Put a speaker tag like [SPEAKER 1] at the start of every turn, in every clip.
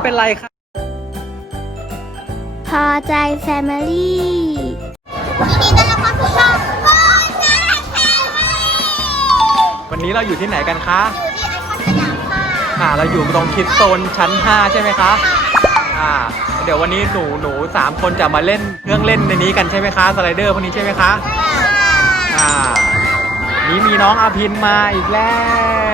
[SPEAKER 1] ไม่เป็นไรค่ะ
[SPEAKER 2] พอใจแฟมิลี่
[SPEAKER 3] ทีนี้ต้อนรับเข้าสู่ช่องโคตรน่ารักแฟมิลี่
[SPEAKER 1] วันนี้เราอยู่ที่ไหนกันคะ
[SPEAKER 3] อยู่ที่ไอคอนสยามค่ะ
[SPEAKER 1] อ่าเราอยู่ตรงคิดโซนชั้น 5 ใช่ไหมคะ อ่า เดี๋ยววันนี้หนูหนูสามคนจะมาเล่นเครื่องเล่นในนี้กันใช่ไหมคะ สไลเดอร์พวกนี้ใช่ไหมคะ อ่า นี่มีน้องอาพินมาอีกแล้ว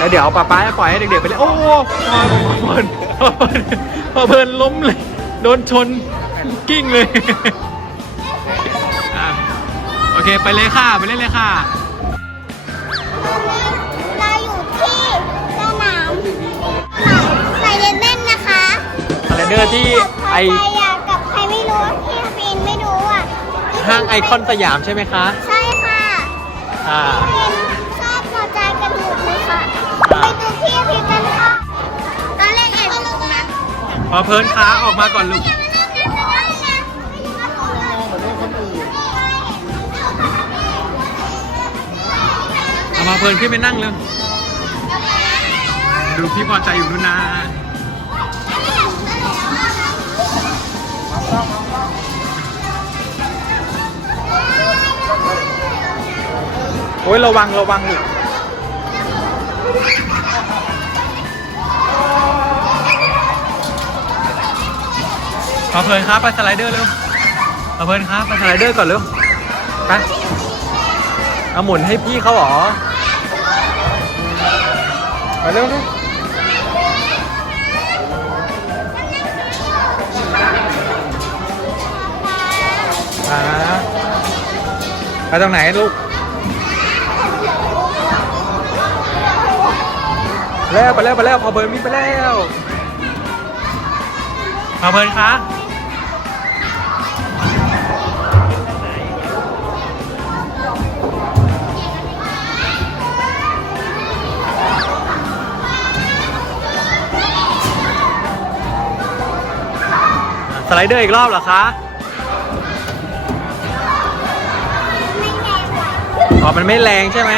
[SPEAKER 1] แล้วเดี๋ยวป้าป้าจะปล่อยให้เด็กๆไปเล่นโอ้โหพอเพลินพอเพลินพอเพลินล้มเลย โดนชนกิ้งเลยอะโอเคไปเลยค่ะไปเล่นเลยค่ะ
[SPEAKER 3] เราอยู่ที่สนามค่ะใส่เล่นเล่นนะคะ
[SPEAKER 1] สไลเดอร์ที่ไอ
[SPEAKER 3] กับใครอะกับใครไม่รู้ที่ปีนไม่รู้อะ
[SPEAKER 1] ห้างไอคอนสยามใช่ไหมคะ
[SPEAKER 3] ใช่ค่ะ
[SPEAKER 1] อ่า
[SPEAKER 3] ปีน พอเพลิน
[SPEAKER 1] ขาออกมาก่อนลูกเอามาเพลินขึ้นไปนั่งเลยดูพี่พอใจอยู่นู่นนะโอ้ยระวังระวังลูก พอเพลินครับไปสไลเดอร์เร็วพอเพลินครับไปสไลเดอร์ก่อนเร็วไปเอาหมุนให้พี่เขาหรอไปเร็วเร็วอ่าไปตรงไหนลูกแล้วไปแล้วไปแล้วพอเพลินมีไปแล้วพอเพลินคะ สไลเดอร์อีกรอบเหรอคะอ๋อมันไม่แรงใช่ไหม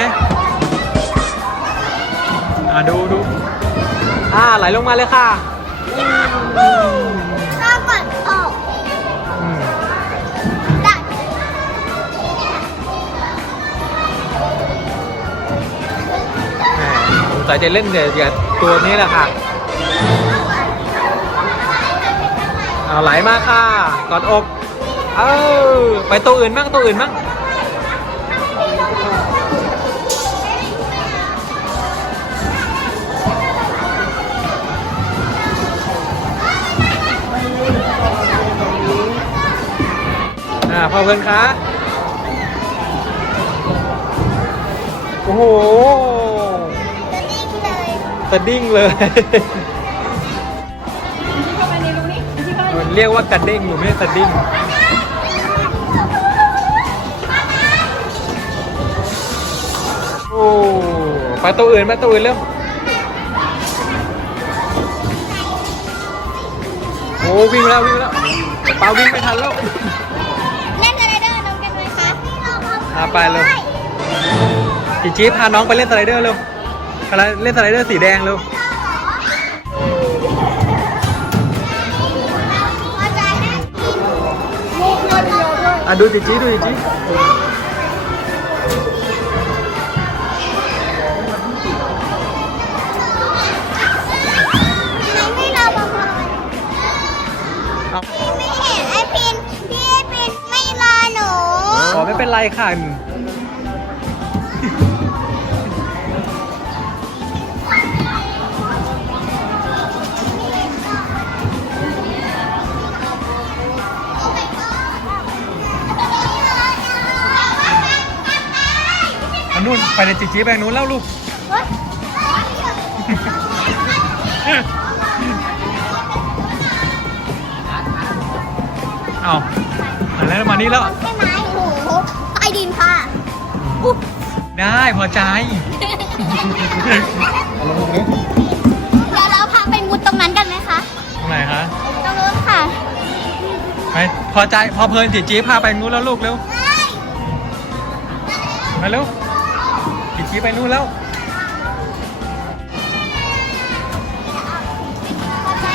[SPEAKER 1] อ่าดูดูอ่าไหลลงมาเลยค่ะ
[SPEAKER 3] ชอบกดออก
[SPEAKER 1] อืม
[SPEAKER 3] ดัด
[SPEAKER 1] แหมสงสัยจะเล่นเดี๋ยวอย่าตัวนี้แหละค่ะ เอาไหลมาค่ะกอดอกเออไปตัวอื่นบ้างตัวอื่นบ้างอ่าพอเพื่อนคะโอ้โห
[SPEAKER 3] จะนิ่งเลย
[SPEAKER 1] สะดิ้งเลย มันเรียกว่ากระเด้งอยู่ไม่ใช่สะดิ้งโอ้ไปตัวอื่นไปตัวอื่นเร็วโอ้วิ่งแล้ววิ่งแล้วปาวิ่งไม่ทันแล้ว
[SPEAKER 3] เล่นสไลเดอร์น้องกันไหมคะที่เราเอา
[SPEAKER 1] อะไปเลยจีจีพาน้องไปเล่นสไลเดอร์เร็วกำลังเล่นสไลเดอร์สีแดงเร็วะดูจีจีดูจีจี
[SPEAKER 3] ไหนไม่รอพอพอ
[SPEAKER 1] เอา
[SPEAKER 3] ไม่เห็นไอพินพี่ไอพินไม่รอหนู
[SPEAKER 1] อ๋อไม่เป็นไรค่ะ นนู้นไปในจีจีแบงนู้นแล้วลูกเอาอันนั้นมานี่แล้ว
[SPEAKER 3] ใช่ไหมหนูใต้ดินค่ะอุ๊บ
[SPEAKER 1] ได้พอใจ
[SPEAKER 3] เดี๋ยวเราพาไปมุดตรงนั้นกันไหมคะ
[SPEAKER 1] ตรงไหนคะ
[SPEAKER 3] ตรงนู้นค่ะ
[SPEAKER 1] ไปพอใจพอเพลินจีจีพาไปนู้นแล้วลูกเร็ว มาเร็ว จีจีไปนู้นแล้ว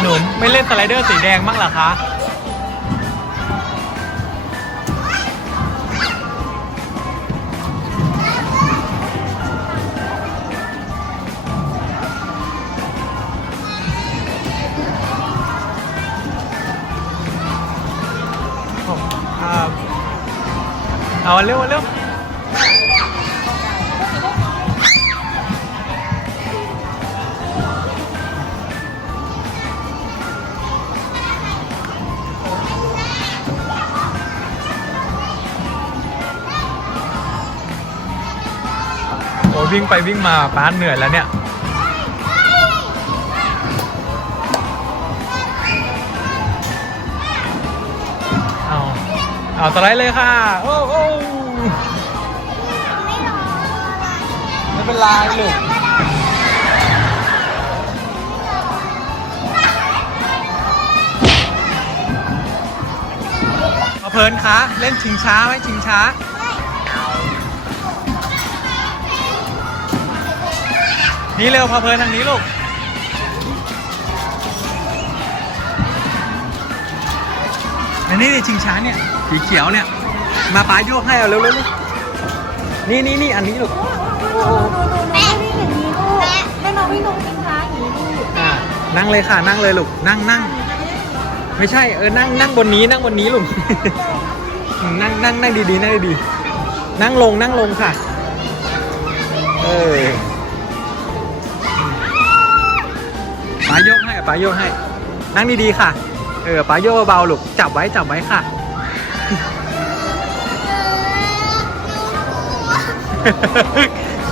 [SPEAKER 1] หนูไม่เล่นสไลเดอร์สีแดงบ้างเหรอคะครับเอาเร็วเร็ว วิ่งไปวิ่งมาป้าเหนื่อยแล้วเนี่ย เอาเอาสไลด์เลยค่ะ โอ้โอ้ไม่เป็นไรลูกเอาเพลินคะเล่นชิงช้าไหมชิงช้า นี่เร็วพอเพลินทางนี้ลูก อันนี้นี่ชิงช้าเนี่ย สีเขียวเนี่ย มาป้าโยกให้เอาเร็วๆเร็วนี่นี่นี่อันนี้ลูก
[SPEAKER 3] แม่วิ่งอย่างนี้ลูกแม่น้องวิ่งลงชิงช้าอย่างนี้ลูก
[SPEAKER 1] อ่า นั่งเลยค่ะ นั่งเลยลูก นั่งนั่ง ไม่ใช่ เออ นั่งนั่งบนนี้ นั่งบนนี้ลูก นั่งนั่งนั่งดีๆ นั่งดีๆ นั่งลง นั่งลงค่ะ เออ ป้าโยกให้ นั่งดีๆค่ะ เออป้าโยกเบาๆลูกจับไว้จับไว้ค่ะ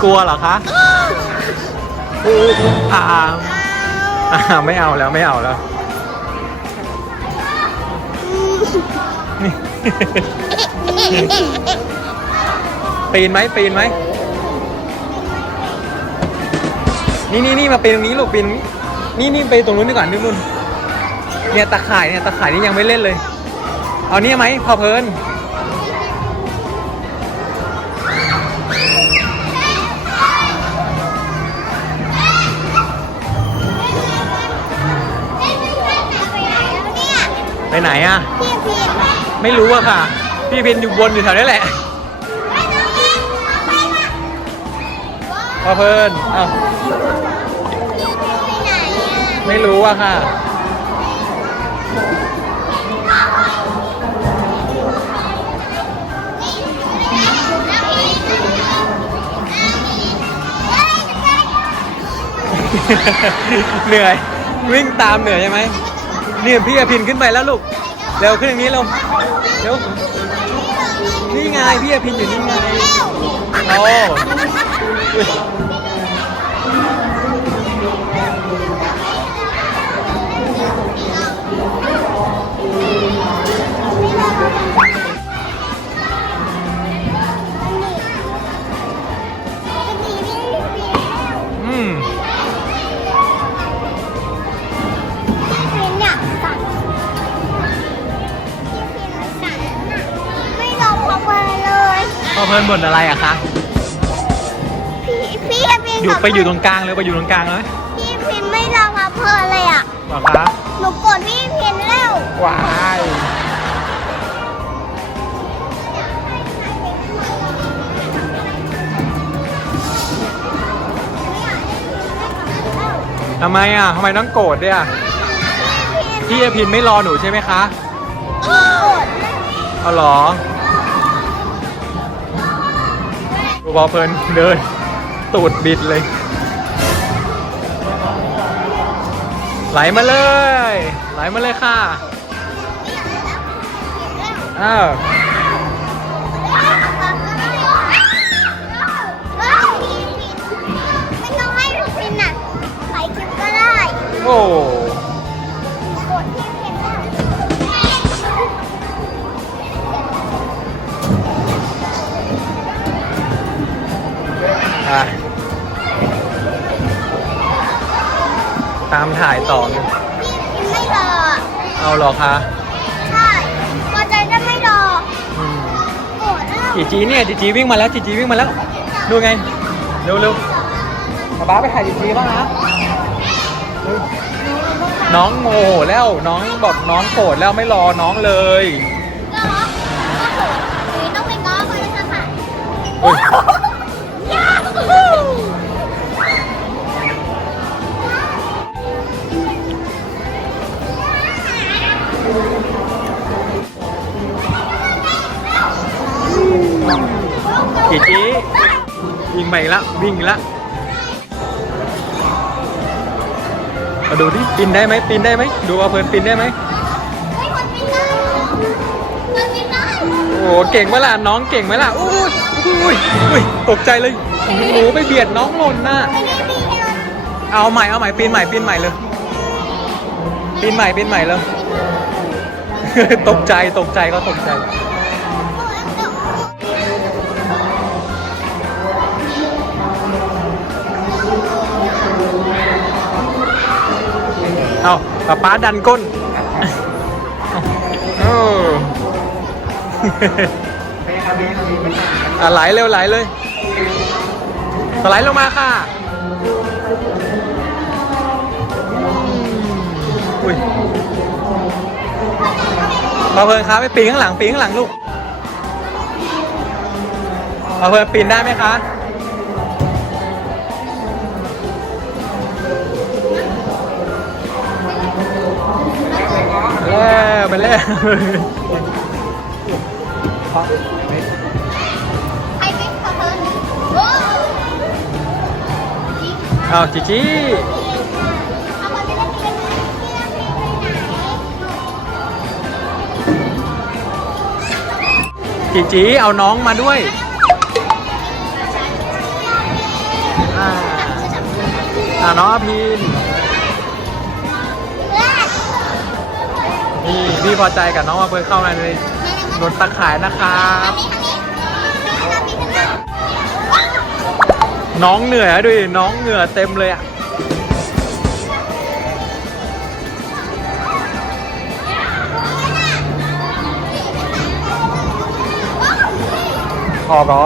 [SPEAKER 1] กลัวเหรอคะอ่าอ่าไม่เอาแล้วไม่เอาแล้วปีนไหมปีนไหมนี่นี่นี่มาปีนตรงนี้ลูกปีนตรงนี้ นี่นี่ไปตรงนู้นดีกว่านู่นนู่นเนี่ยตะข่ายเนี่ยตะข่ายนี่ยังไม่เล่นเลย เอาเนี่ยไหมพอเพลินไปไหนอะ
[SPEAKER 3] พี่พีท
[SPEAKER 1] ไม่รู้อะค่ะ พี่พินอยู่บนอยู่แถวนี้แหละพอเพลินเอ้า ไม่รู้อะค่ะ เหนื่อย วิ่งตามเหนื่อยใช่ไหมนี่พี่อภินขึ้นไปแล้วลูก เร็วขึ้นอย่างนี้เร็วเร็วนี่ไงพี่อภินอยู่นี่ไงโอ้อุ๊ยอื
[SPEAKER 3] พอเพ
[SPEAKER 1] ลินบ่นอะไรอะคะ
[SPEAKER 3] พี่พี่พิน
[SPEAKER 1] อยู่ไปอยู่ตรงกลางเลยไปอยู่ตรงกลางเลย
[SPEAKER 3] พี่พินไม่ลงพอเลยอะ
[SPEAKER 1] บอกคะ
[SPEAKER 3] หนูกดพี่พินแล้ว
[SPEAKER 1] ว้ายทำไมอะทำไมต้องโกรธด้วยอะพี่อภินไม่รอหนูใช่ไหมคะ
[SPEAKER 3] กด
[SPEAKER 1] เอาเหรอ ดูบอลเพลินเดิน ตูดบิดเลย ไหลมาเลย ไหลมาเลยค่ะอ้าว
[SPEAKER 3] ไม่ต้องให้พี่พินอะใส่คลิปก็ได้
[SPEAKER 1] โอ้ามถ่ายต่อเลย
[SPEAKER 3] พี่พินไม่รอ
[SPEAKER 1] เอาเหรอคะ
[SPEAKER 3] ใช่พอใจจะไม่รอ
[SPEAKER 1] อืม
[SPEAKER 3] โกรธแล้ว
[SPEAKER 1] จีจีเนี่ยจีจีวิ่งมาแล้วจีจีวิ่งมาแล้ว ดูไง เร็วเร็วป๊าป๊าไปถ่ายจีจีบ้างนะเร็ว
[SPEAKER 3] หนูต้องใส่
[SPEAKER 1] น้องโมโหแล้วน้องบอกน้องโกรธแล้วไม่รอน้องเลย
[SPEAKER 3] ก็ก็โหต้องเป็นก้อคนละสถาน
[SPEAKER 1] เฮ้ย
[SPEAKER 3] ย
[SPEAKER 1] จีจีวิ่งไปล้ววิ่งล้วมาดูที่ปีนได้ไหมปีนได้ไหมดูเอาเพลินปีนได้ไหมโอ้โหเก่งไหมล่ะน้องเก่งไหมล่ะอุ้ยอุ้ยอุ้ยตกใจเลยโอ้โหไปเบียดน้องหล่นน่ะเอาใหม่เอาใหม่ปีนใหม่ปีนใหม่เลยปีนใหม่ปีนใหม่เลยตกใจตกใจก็ตกใจ เอาป๊าป๊าดันก้นโอ้อะไหลเร็วไหลเลยสไลด์ลงมาค่ะอุ้ยมาเพลินครับไปปีนข้างหลังปีนข้างหลังลูกมาเพลินปีนได้ไหมคะ แล้วไปแล้ว
[SPEAKER 3] ใครเป็นขอเพิ่นโอ้
[SPEAKER 1] เอาจีจี
[SPEAKER 3] เอาคนไม่ได้ปีนที่นั่นปีนไปไหน
[SPEAKER 1] จีจีเอาน้องมาด้วยอ่าอ่าน้องอภิน นี่พี่พอใจกับน้องมาเพิ่งเข้ามาเลยโดนตะขายนะครับน้องเหนื่อยอะดูดิน้องเหงื่อเต็มเลยอะออกเหรอ